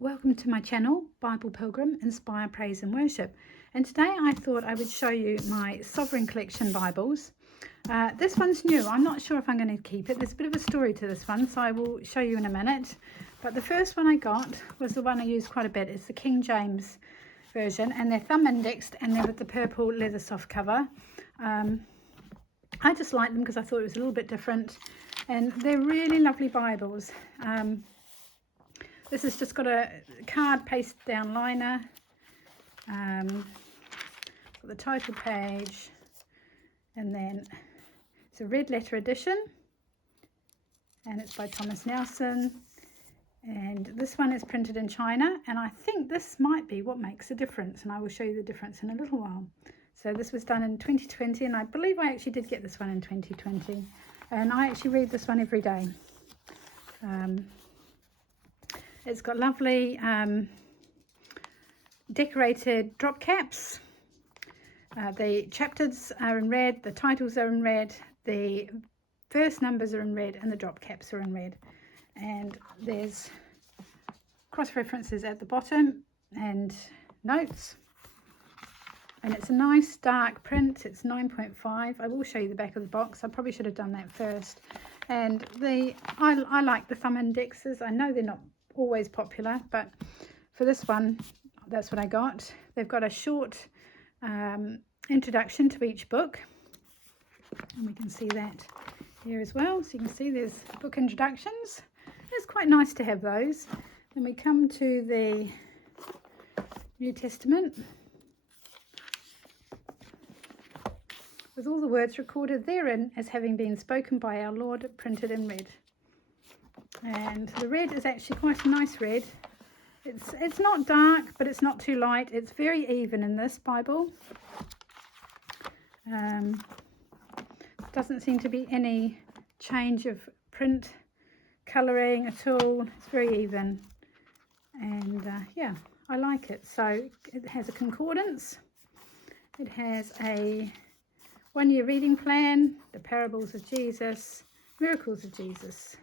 Welcome to my channel, Bible Pilgrim, Inspire, Praise and Worship. And today I thought I would show you my Sovereign Collection Bibles. This one's new. I'm not sure if I'm going to keep it. There's a bit of a story to this one, so I will show you in a minute. But the first one I got was the one I use quite a bit. It's the King James version, and they're thumb indexed and they're with the purple leather soft cover. I just like them because I thought it was a little bit different, and they're really lovely Bibles. This has just got a card paste down liner, the title page, and then it's a red letter edition, and it's by Thomas Nelson. And this one is printed in China, and I think this might be what makes a difference, and I will show you the difference in a little while. So this was done in 2020, and I believe I actually did get this one in 2020, and I actually read this one every day. It's got lovely decorated drop caps. The chapters are in red, the titles are in red, the verse numbers are in red, and the drop caps are in red. And there's cross references at the bottom and notes. And it's a nice dark print. It's 9.5. I will show you the back of the box. I probably should have done that first. And I like the thumb indexes. I know they're not always popular, but for this one, that's what I got. They've got a short introduction to each book, and we can see that here as well. So you can see there's book introductions. It's quite nice to have those. Then we come to the New Testament with all the words recorded therein as having been spoken by our Lord, printed in red. And the red is actually quite a nice red. It's not dark, but it's not too light. It's very even in this Bible. Doesn't seem to be any change of print colouring at all. It's very even, and yeah, I like it. So it has a concordance. It has a one-year reading plan, the parables of Jesus, miracles of Jesus.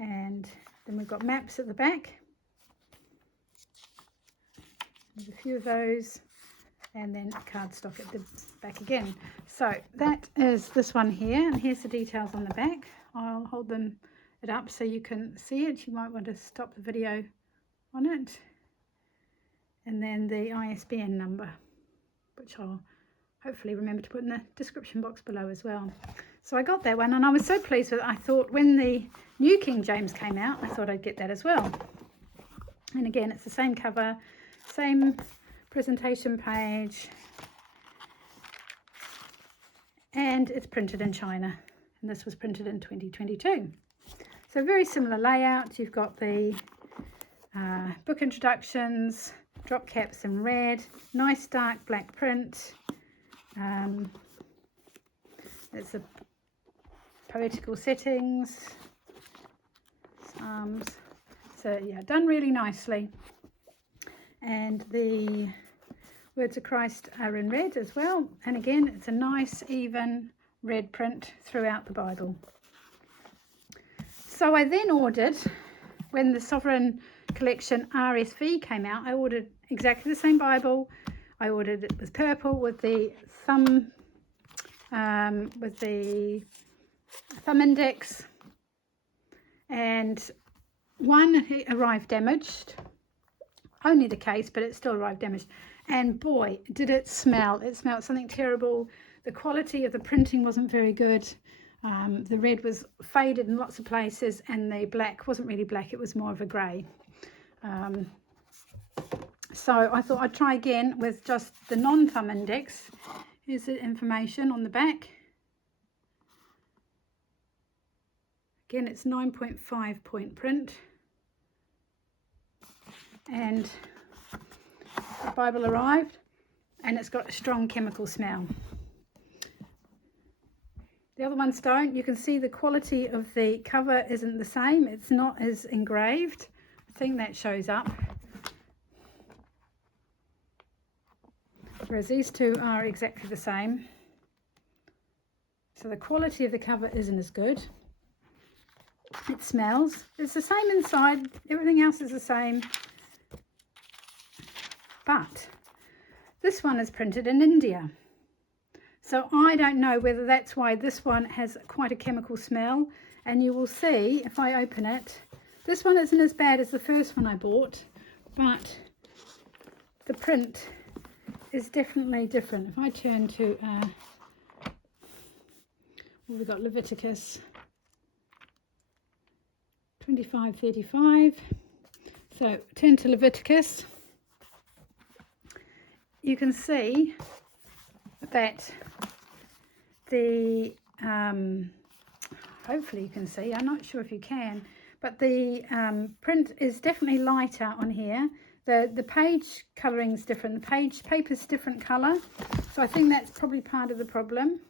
And then we've got maps at the back. There's a few of those, and then cardstock at the back again. So that is this one here, and here's the details on the back. I'll hold it up so you can see it. You might want to stop the video on it. And then the ISBN number, which I'll hopefully remember to put in the description box below as well. So I got that one, and I was so pleased with it. I thought when the new King James came out, I thought I'd get that as well. And again, it's the same cover, same presentation page, and it's printed in China, and this was printed in 2022. So very similar layout. You've got the book introductions, drop caps in red, nice dark black print. It's a poetical settings, psalms. So yeah, done really nicely. And the words of Christ are in red as well. And again, it's a nice even red print throughout the Bible. So I then ordered, when the Sovereign Collection RSV came out, I ordered exactly the same Bible. I ordered it with purple with the thumb index, and one arrived damaged, only the case, but it still arrived damaged, and boy did it smell. It smelled something terrible. The quality of the printing wasn't very good. The red was faded in lots of places, and the black wasn't really black, it was more of a grey. So I thought I'd try again with just the non-thumb index. Here's the information on the back. Again, it's 9.5 point print. And the Bible arrived, and it's got a strong chemical smell. The other ones don't. You can see the quality of the cover isn't the same. It's not as engraved. I think that shows up. Whereas these two are exactly the same. So the quality of the cover isn't as good. it smells. It's the same inside, everything else is the same, but this one is printed in India. So I don't know whether that's why this one has quite a chemical smell. And you will see, if I open it, this one isn't as bad as the first one I bought, but the print is definitely different. If I turn to, well, we've got Leviticus 25:35. So turn to Leviticus. You can see that the hopefully you can see, I'm not sure if you can, but the print is definitely lighter on here. The page colouring is different, the paper's different colour, so I think that's probably part of the problem.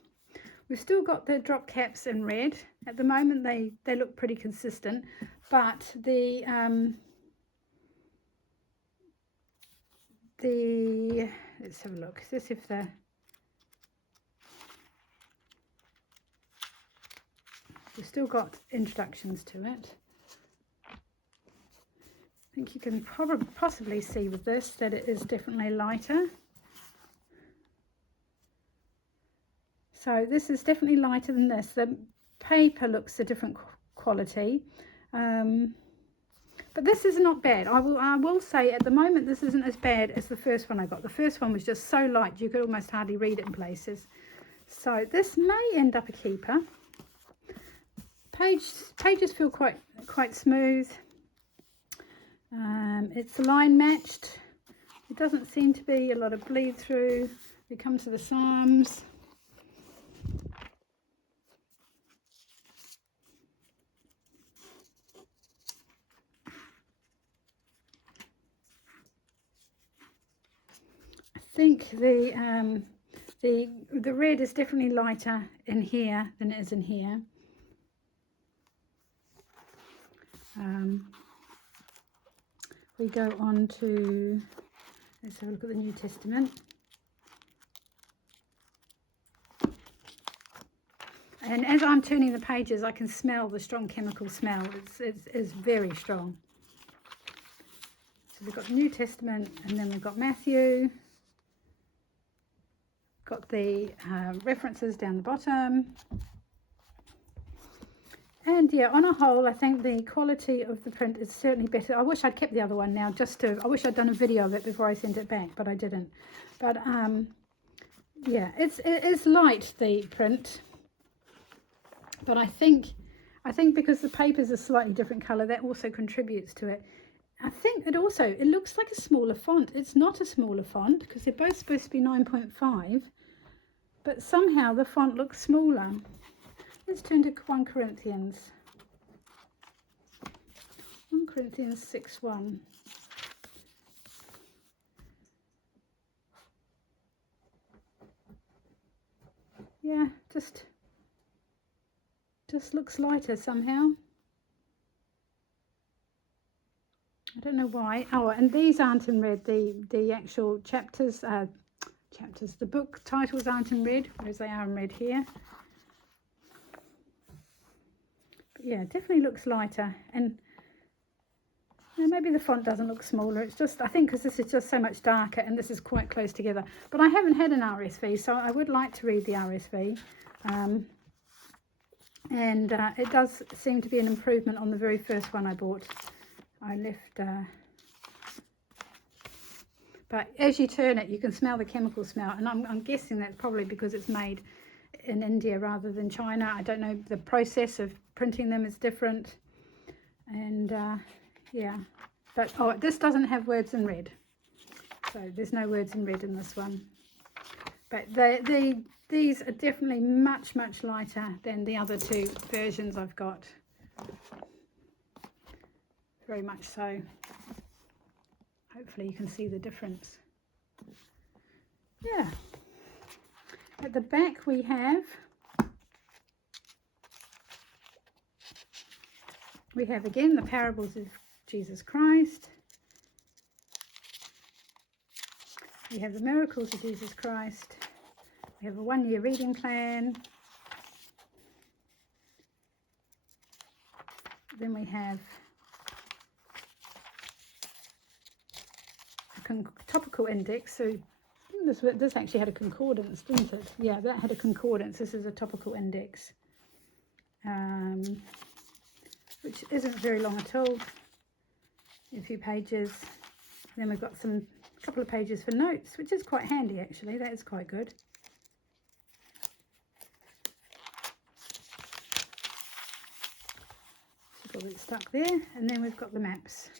We've still got the drop caps in red. At the moment they look pretty consistent, but the let's have a look. Let's see if the we've still got introductions to it. I think you can possibly see with this that it is definitely lighter. So this is definitely lighter than this. The paper looks a different quality, but this is not bad. I will say at the moment this isn't as bad as the first one I got. The first one was just so light you could almost hardly read it in places. So this may end up a keeper. Pages feel quite smooth. It's line matched. It doesn't seem to be a lot of bleed through. We come to the Psalms. I think the red is definitely lighter in here than it is in here. We go on to, let's have a look at the New Testament. And as I'm turning the pages, I can smell the strong chemical smell. It's very strong. So we've got the New Testament, and then we've got Matthew. Got the references down the bottom. And yeah, on a whole, I think the quality of the print is certainly better. I wish I'd kept the other one now, I wish I'd done a video of it before I sent it back, but I didn't. But yeah, it is light, the print. But I think because the paper's a slightly different colour, that also contributes to it. I think it looks like a smaller font. It's not a smaller font because they're both supposed to be 9.5, but somehow the font looks smaller. Let's turn to 1 Corinthians. 1 Corinthians 6:1. Yeah, just looks lighter somehow. I don't know why. Oh, and these aren't in red. The actual chapters, the book titles aren't in red, whereas they are in red here. But yeah, it definitely looks lighter, and maybe the font doesn't look smaller. It's just, I think, because this is just so much darker and this is quite close together. But I haven't had an RSV, so I would like to read the RSV. And it does seem to be an improvement on the very first one I bought. I left, but as you turn it, you can smell the chemical smell, and I'm guessing that's probably because it's made in India rather than China. I don't know, the process of printing them is different, and yeah. But oh, this doesn't have words in red, so there's no words in red in this one. But these are definitely much lighter than the other two versions I've got. Very much so. Hopefully you can see the difference. Yeah. At the back we have again the parables of Jesus Christ. We have the miracles of Jesus Christ. We have a 1-year reading plan. Then we have a topical index. So this actually had a concordance, didn't it? Yeah, that had a concordance. This is a topical index, which isn't very long at all. A few pages. And then we've got a couple of pages for notes, which is quite handy actually. That is quite good. Got it stuck there, and then we've got the maps.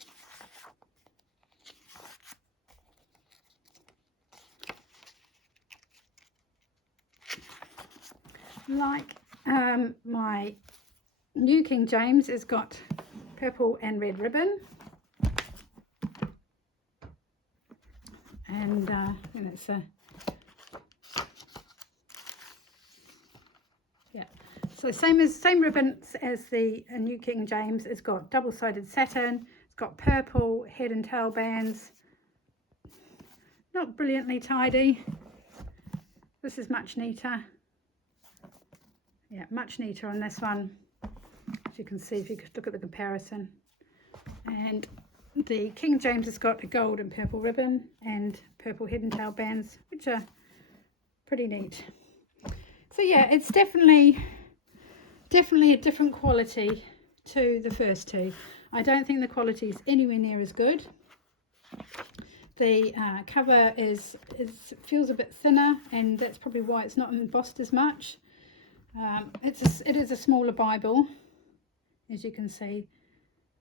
Like my New King James has got purple and red ribbon, and it's a so same ribbons as the New King James. It's got double-sided satin. It's got purple head and tail bands. Not brilliantly tidy. This is much neater. Yeah, much neater on this one, as you can see if you could look at the comparison. And the King James has got a gold and purple ribbon and purple head and tail bands, which are pretty neat. So yeah, it's definitely a different quality to the first two. I don't think the quality is anywhere near as good. The cover feels a bit thinner, and that's probably why it's not embossed as much. It is a smaller Bible, as you can see,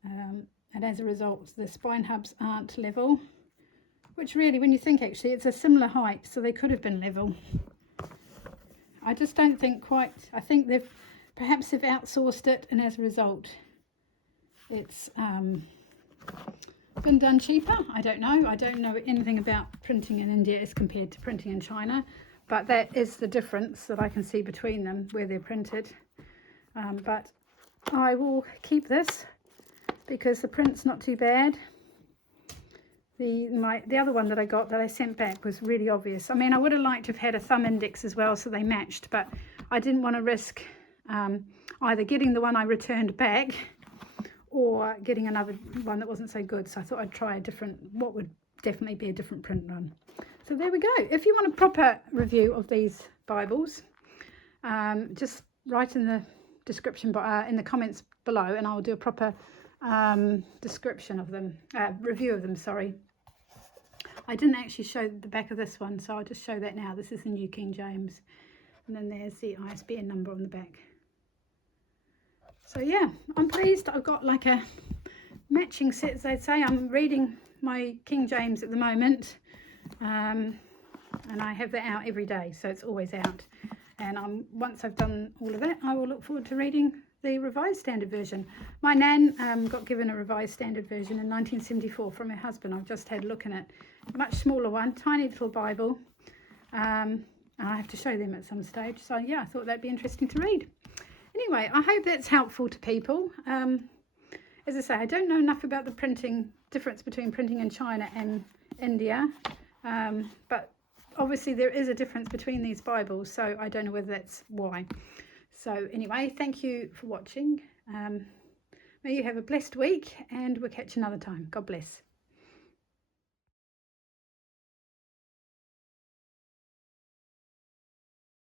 and as a result the spine hubs aren't level, which really, when you think, actually it's a similar height, so they could have been level. I just don't think quite. I think they've outsourced it, and as a result it's been done cheaper. I don't know anything about printing in India as compared to printing in China, but that is the difference that I can see between them, where they're printed. But I will keep this because the print's not too bad. The other one that I got, that I sent back, was really obvious. I mean, I would have liked to have had a thumb index as well so they matched, but I didn't want to risk either getting the one I returned back or getting another one that wasn't so good. So I thought I'd try what would definitely be a different print run. So there we go. If you want a proper review of these Bibles, just write in the description, in the comments below, and I'll do a proper description of them, review of them, sorry. I didn't actually show the back of this one, so I'll just show that now. This is the New King James, and then there's the ISBN number on the back. So yeah, I'm pleased. I've got like a matching set, as they'd say. I'm reading my King James at the moment, and I have that out every day, so it's always out. And once I've done all of that, I will look forward to reading the Revised Standard Version. My nan got given a Revised Standard Version in 1974 from her husband. I've just had a look in it. Much smaller one, tiny little Bible. I have to show them at some stage. So yeah, I thought that'd be interesting to read. Anyway, I hope that's helpful to people. As I say, I don't know enough about the difference between printing in China and India. But obviously there is a difference between these Bibles, so I don't know whether that's why. So anyway, thank you for watching. May you have a blessed week, and we'll catch you another time. God bless.